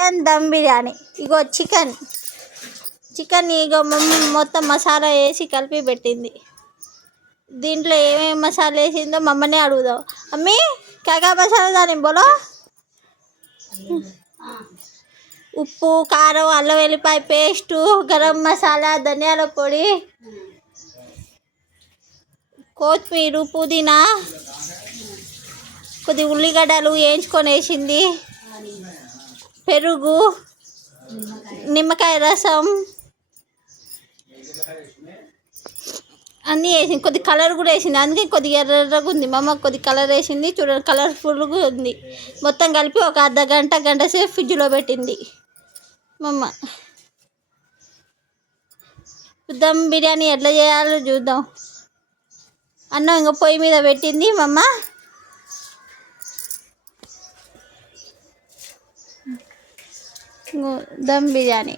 Chicken dum biryani. ఇగో chicken ఇగో mummy మొత్తం మసాలా వేసి కలిపి పెట్టింది. దీంట్లో ఏమేమి మసాలా వేసిందో మమ్మల్ని అడుగుదాం. అమ్మీ క్యా మసాలా దాని బోలో. ఉప్పు, కారం, అల్లం వెల్లిపాయ పేస్టు, గరం మసాలా, ధనియాల పొడి, కొత్తిమీర, పుదీనా, కొద్ది ఉల్లిగడ్డలు వేయించుకొని వేసింది, పెరుగు, నిమ్మకాయ రసం అన్నీ వేసింది. కొద్ది కలర్ కూడా వేసింది, అందుకే కొద్దిగా ఎర్రగా ఉంది. మా అమ్మ కొద్ది కలర్ వేసింది, చూడండి కలర్ఫుల్గా ఉంది. మొత్తం కలిపి ఒక గంట సేపు ఫ్రిడ్జ్లో పెట్టింది మా అమ్మ. దమ్ బిర్యానీ ఎట్లా చేయాలో చూద్దాం. అన్నం ఇంకా పొయ్యి మీద పెట్టింది మా అమ్మ. దమ్ బిర్యానీ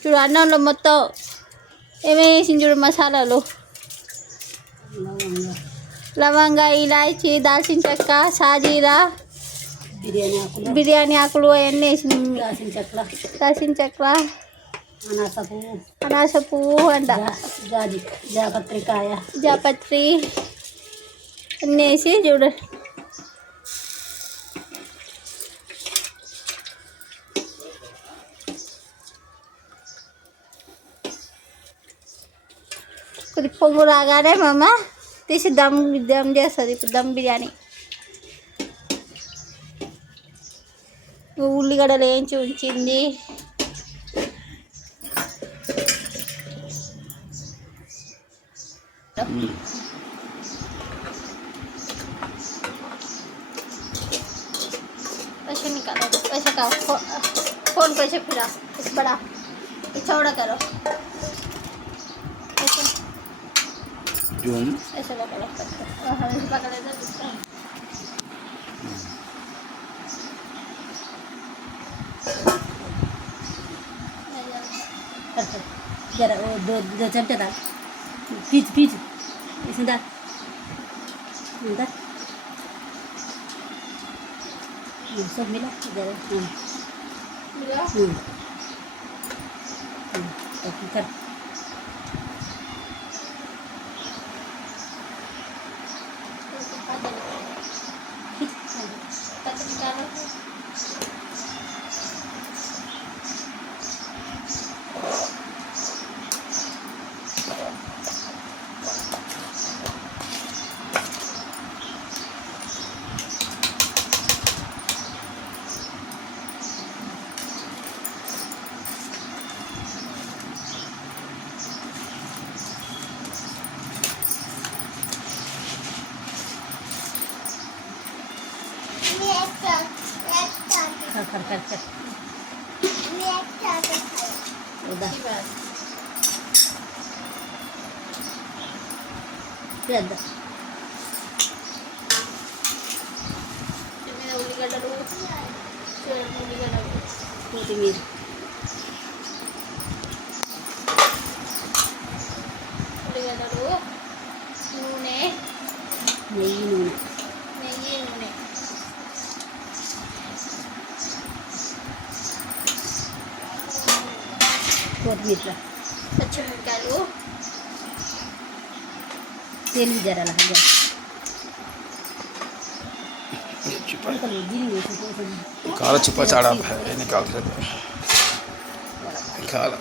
చూడు, అన్నంలో మొత్తం ఏమేమి వేసింది చూడు, మసాలాలు, లవంగ, ఇలాచి, దాల్చిన చెక్క, సాజీరా, బిర్యానీ ఆకులు అవన్నీ వేసింది. దాల్చిన చెక్క, అనాస పువ్వు అంట, జాపత్రి అన్నీ వేసి చూడు. కొద్ది పొంగు రాగానే మా అమ్మ తీసి దమ్ చేస్తుంది. ఇప్పుడు దమ్ బిర్యానీ ఉల్లిగడ్డలు వేయించి ఉంచింది. वैसे निकालो, वैसे का फोन पे से फिरा इस बड़ा चौड़ा करो, ऐसे ऐसे पकड़ो, ऐसे पकड़े तो दिखता है. जरा वो दो चमचा डाल, पीछ इसमें डाल, सब मिला जरा मिला कर कर उधर ఉల్లిగడ్డలు కొత్తిమీర ఉల్లిగడ్డలు నూనె నెయ్యి కొత్తిమీర పచ్చిమిరపకాయలు तेल भी जरा लगा काला छुपा चाड़ा है ये निकाल देते निकाल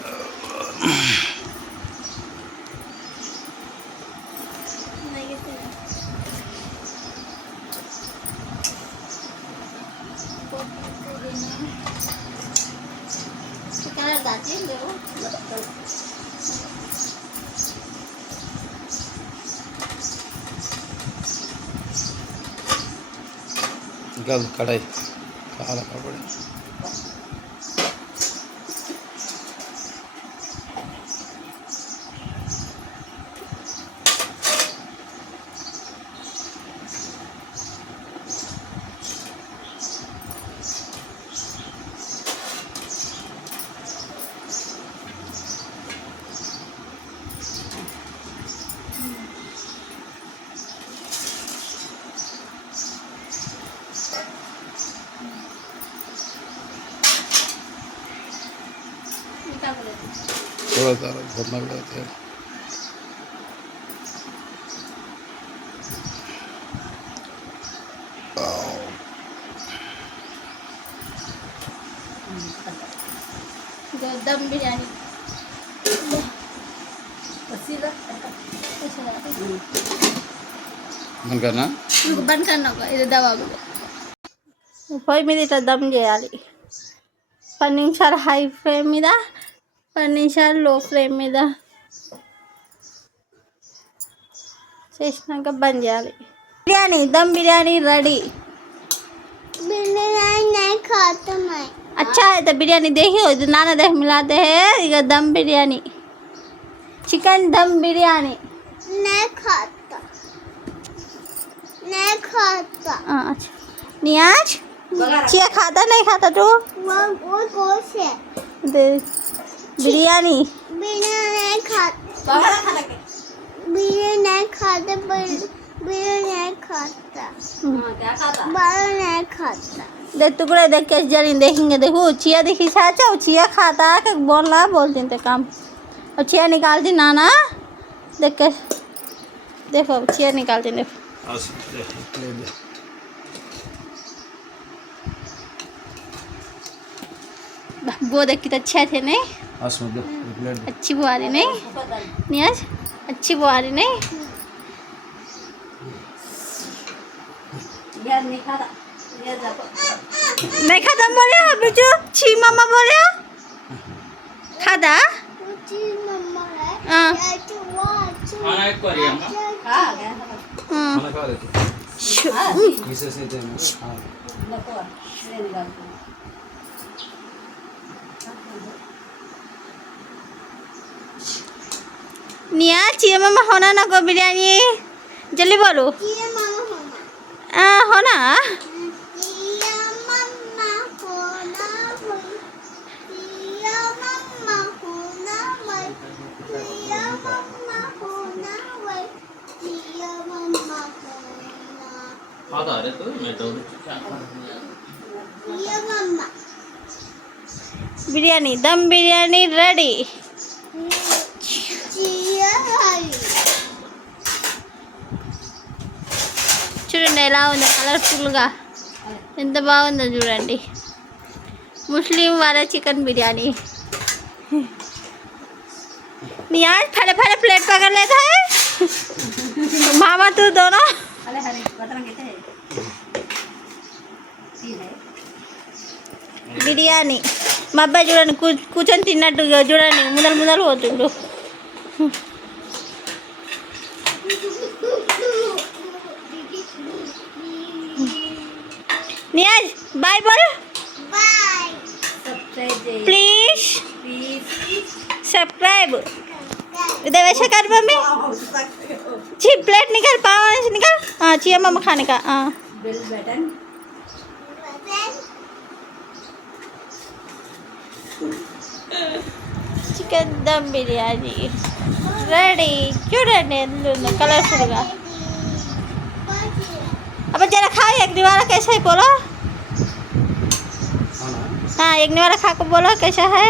निकाल कढ़ाई काला पड़े थोड़ा सा घूमना भी रहता है दम बिरयानी मन करना బంద్ కన్నా ఇది దవా పొయ్యి మీద ఇట్లా దమ్ చేయాలి 10 నిమిషాలు హై ఫ్లేమ్ మీద 10 నిమిషాలు లో ఫ్లేమ్ మీద చేసినాక బంద్ చేయాలి బిర్యానీ దమ్ బిర్యానీ రెడీ बिरयानी नहीं खाता मैं अच्छा है तो बिरयानी देखियो इधर नाना देख मिलाते हैं इधर दम बिरयानी चिकन दम बिरयानी नहीं खाता नहीं खाता अच्छा नियाज चिया खाता नहीं खाता तू वो गोश है बिरयानी बिरयानी नहीं खाता बिरयानी नहीं खाता बिरयानी नहीं खाता बाहर नहीं खाता देख तू కూడా देख कैसे जरी देखेंगे देखो चिया देखी चाचा वो चिया खाता है बोलना बोलते हैं काम और चिया निकालती नाना देख के देखो चिया निकालती देखो वो देख कितना अच्छा थे नहीं अच्छी बुआरी नहीं नियाज अच्छी बुआरी नहीं नहीं खाता बोले बिजू छी मामा बोले खाता कुछ मम्मा है हाँ ऐसे वो अच्छे खाना एक बार हम हाँ खाना खा लेते इसे से दे निया चिया मामा होना ना को बिरयानी जल्दी बोलो ये मामा होना होना ये मम्मा होना ये मम्मा होना ये मम्मा होना ये मम्मा होना खाता है तो मैं तो ये मम्मा बिरयानी दम बिरयानी रेडी ये भाई చూడండి ఎలా ఉందో కలర్ఫుల్గా ఎంత బాగుందో చూడండి ముస్లిం వాళ్ళ చికెన్ బిర్యానీ नियाज फटे फटे प्लेट पकड़ लेता है मामा तू दोनों బిర్యానీ మా అబ్బాయి చూడండి కూర్చొని తిన్నట్టు చూడండి ముందలు ముందలు పోతుండు नियाज बाय बोल बाय प्लीज सब्सक्राइब इधर वैसे कर मम्मी जी प्लेट निकाल पाव से निकाल हाँ चिया मामा खाने का हाँ चिकन दम बिरयानी रेडी చూడండి ఎందులో కలర్ఫుల్గా अब जरा खाओ एक निवाला कैसा है बोलो हाँ एक निवाला खा कर बोलो कैसा है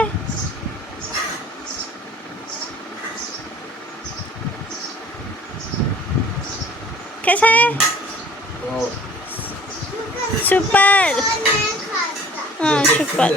कैसा है सुपर हाँ सुपर